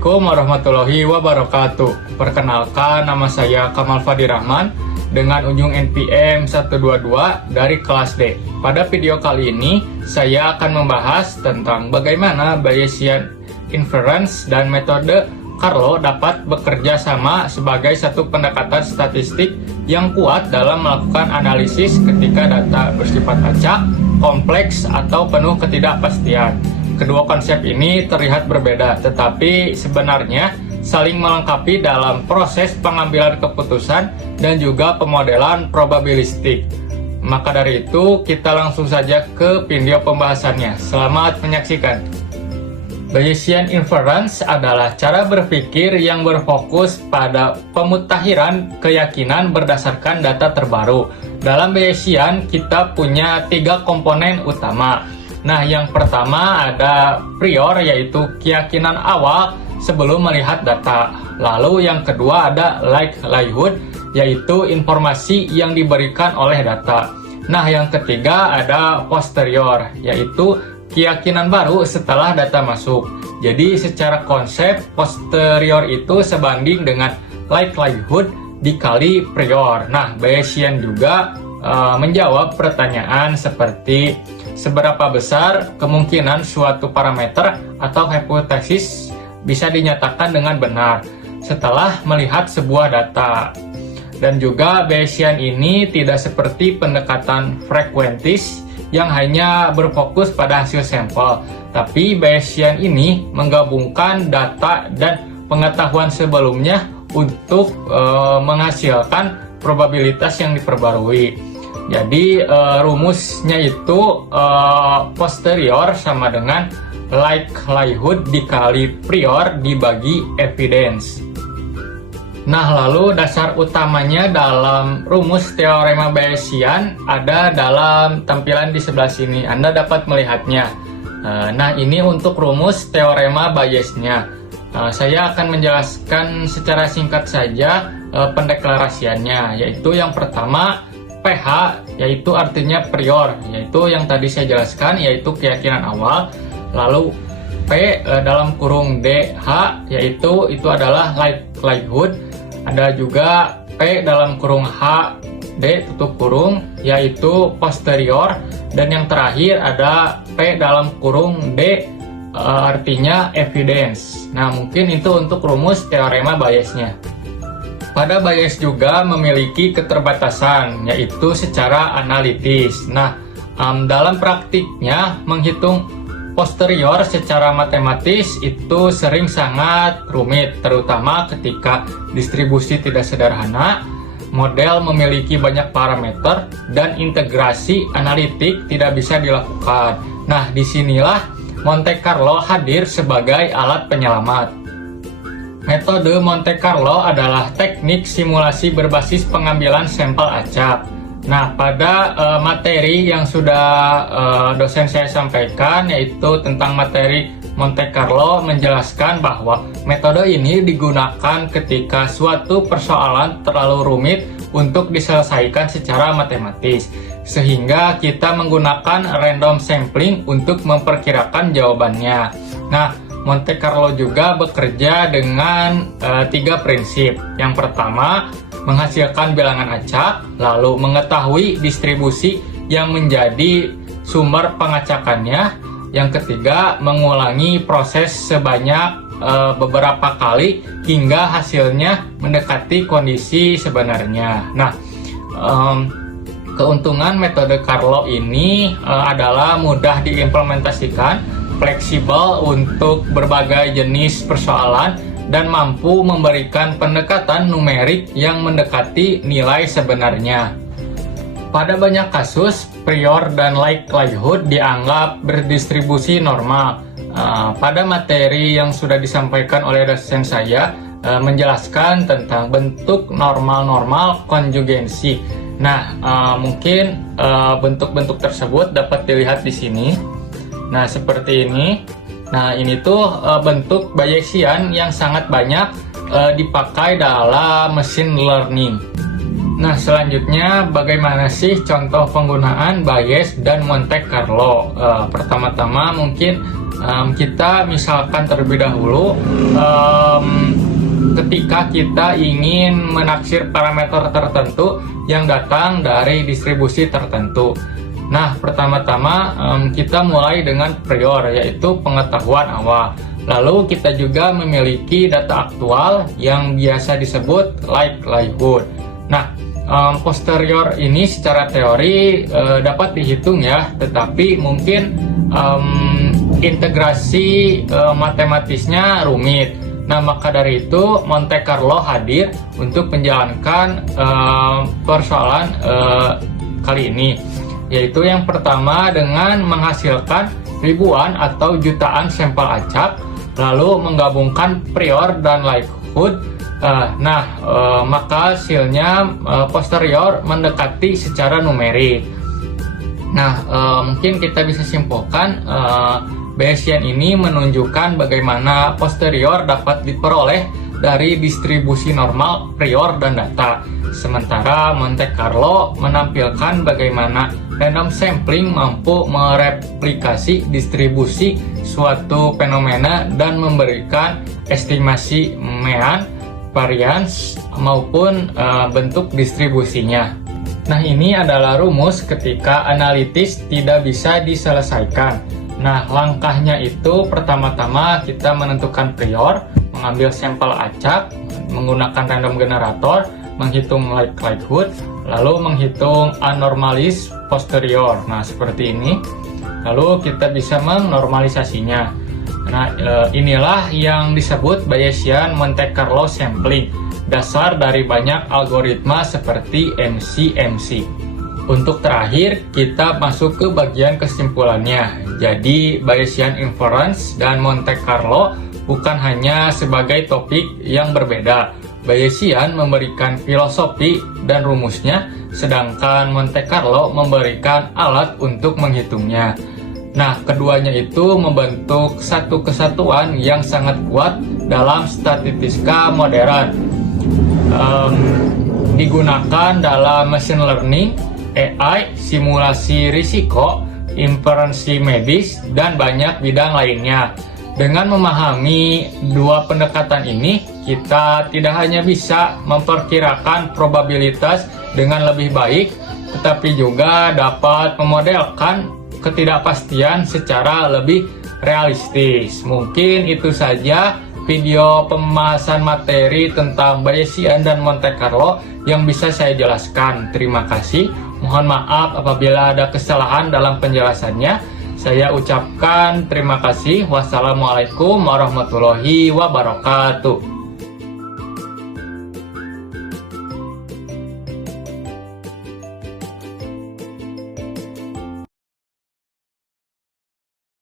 Assalamualaikum warahmatullahi wabarakatuh. Perkenalkan, nama saya Kamal Fadirahman dengan ujung NPM 122 dari kelas D. Pada video kali ini, saya akan membahas tentang bagaimana Bayesian inference dan metode Carlo dapat bekerja sama sebagai satu pendekatan statistik yang kuat dalam melakukan analisis ketika data bersifat acak, kompleks, atau penuh ketidakpastian. Kedua konsep ini terlihat berbeda, tetapi sebenarnya saling melengkapi dalam proses pengambilan keputusan dan juga pemodelan probabilistik. Maka dari itu, kita langsung saja ke video pembahasannya. Selamat menyaksikan. Bayesian inference adalah cara berpikir yang berfokus pada pemutakhiran keyakinan berdasarkan data terbaru. Dalam Bayesian, kita punya 3 komponen utama. Nah, yang pertama ada prior, yaitu keyakinan awal sebelum melihat data. Lalu yang kedua ada likelihood, yaitu informasi yang diberikan oleh data. Nah, yang ketiga ada posterior, yaitu keyakinan baru setelah data masuk. Jadi secara konsep, posterior itu sebanding dengan likelihood dikali prior. Nah, Bayesian juga menjawab pertanyaan seperti seberapa besar kemungkinan suatu parameter atau hipotesis bisa dinyatakan dengan benar setelah melihat sebuah data. Dan juga Bayesian ini tidak seperti pendekatan frekuentis yang hanya berfokus pada hasil sampel, tapi Bayesian ini menggabungkan data dan pengetahuan sebelumnya untuk menghasilkan probabilitas yang diperbarui. Jadi rumusnya itu posterior sama dengan likelihood dikali prior dibagi evidence. Nah, lalu dasar utamanya dalam rumus teorema Bayesian ada dalam tampilan di sebelah sini. Anda dapat melihatnya. Nah, ini untuk rumus teorema Bayesnya. Saya akan menjelaskan secara singkat saja pendeklarasiannya, yaitu yang pertama PH, yaitu artinya prior, yaitu yang tadi saya jelaskan, yaitu keyakinan awal. Lalu P dalam kurung DH, yaitu itu adalah likelihood. Ada juga P dalam kurung H D tutup kurung, yaitu posterior. Dan yang terakhir ada P dalam kurung D, artinya evidence. Nah, mungkin itu untuk rumus teorema Bayesnya. Pada Bayes juga memiliki keterbatasan, yaitu secara analitis. Nah, dalam praktiknya menghitung posterior secara matematis itu sering sangat rumit, terutama ketika distribusi tidak sederhana, model memiliki banyak parameter, dan integrasi analitik tidak bisa dilakukan. Nah, disinilah Monte Carlo hadir sebagai alat penyelamat. Metode Monte Carlo adalah teknik simulasi berbasis pengambilan sampel acak. Nah, pada materi yang sudah dosen saya sampaikan, yaitu tentang materi Monte Carlo, menjelaskan bahwa metode ini digunakan ketika suatu persoalan terlalu rumit untuk diselesaikan secara matematis, sehingga kita menggunakan random sampling untuk memperkirakan jawabannya. Nah, Monte Carlo juga bekerja dengan 3 prinsip. Yang pertama, menghasilkan bilangan acak, lalu mengetahui distribusi yang menjadi sumber pengacakannya. Yang ketiga, mengulangi proses sebanyak beberapa kali hingga hasilnya mendekati kondisi sebenarnya. Nah, keuntungan metode Carlo ini adalah mudah diimplementasikan, fleksibel untuk berbagai jenis persoalan, dan mampu memberikan pendekatan numerik yang mendekati nilai sebenarnya. Pada banyak kasus, prior dan likelihood dianggap berdistribusi normal. Pada materi yang sudah disampaikan oleh dosen saya, menjelaskan tentang bentuk normal-normal konjugensi. Nah, mungkin bentuk-bentuk tersebut dapat dilihat di sini. Nah, seperti ini. Nah, ini tuh bentuk Bayesian yang sangat banyak dipakai dalam machine learning. Nah, selanjutnya bagaimana sih contoh penggunaan Bayes dan Monte Carlo? Pertama-tama mungkin kita misalkan terlebih dahulu ketika kita ingin menaksir parameter tertentu yang datang dari distribusi tertentu. Nah, pertama-tama kita mulai dengan prior, yaitu pengetahuan awal. Lalu kita juga memiliki data aktual yang biasa disebut likelihood. Nah, posterior ini secara teori dapat dihitung ya, tetapi mungkin integrasi matematisnya rumit. Nah, maka dari itu Monte Carlo hadir untuk menjalankan persoalan kali ini, yaitu yang pertama dengan menghasilkan ribuan atau jutaan sampel acak, lalu menggabungkan prior dan likelihood. Maka hasilnya posterior mendekati secara numerik. Nah, mungkin kita bisa simpulkan Bayesian ini menunjukkan bagaimana posterior dapat diperoleh dari distribusi normal prior dan data. Sementara Monte Carlo menampilkan bagaimana random sampling mampu mereplikasi distribusi suatu fenomena dan memberikan estimasi mean, varians, maupun bentuk distribusinya. Nah, ini adalah rumus ketika analitis tidak bisa diselesaikan. Nah, langkahnya itu pertama-tama kita menentukan prior, mengambil sampel acak, menggunakan random generator, menghitung likelihood, lalu menghitung anormalis posterior. Nah, seperti ini. Lalu kita bisa menormalisasinya. Nah, inilah yang disebut Bayesian Monte Carlo sampling, dasar dari banyak algoritma seperti MC-MC. Untuk terakhir, kita masuk ke bagian kesimpulannya. Jadi, Bayesian inference dan Monte Carlo bukan hanya sebagai topik yang berbeda. Bayesian memberikan filosofi dan rumusnya, sedangkan Monte Carlo memberikan alat untuk menghitungnya. Nah, keduanya itu membentuk satu kesatuan yang sangat kuat dalam statistika modern. Digunakan dalam machine learning, AI, simulasi risiko, inferensi medis, dan banyak bidang lainnya. Dengan memahami dua pendekatan ini, kita tidak hanya bisa memperkirakan probabilitas dengan lebih baik, tetapi juga dapat memodelkan ketidakpastian secara lebih realistis. Mungkin itu saja video pembahasan materi tentang Bayesian dan Monte Carlo yang bisa saya jelaskan. Terima kasih. Mohon maaf apabila ada kesalahan dalam penjelasannya. Saya ucapkan terima kasih. Wassalamualaikum warahmatullahi wabarakatuh.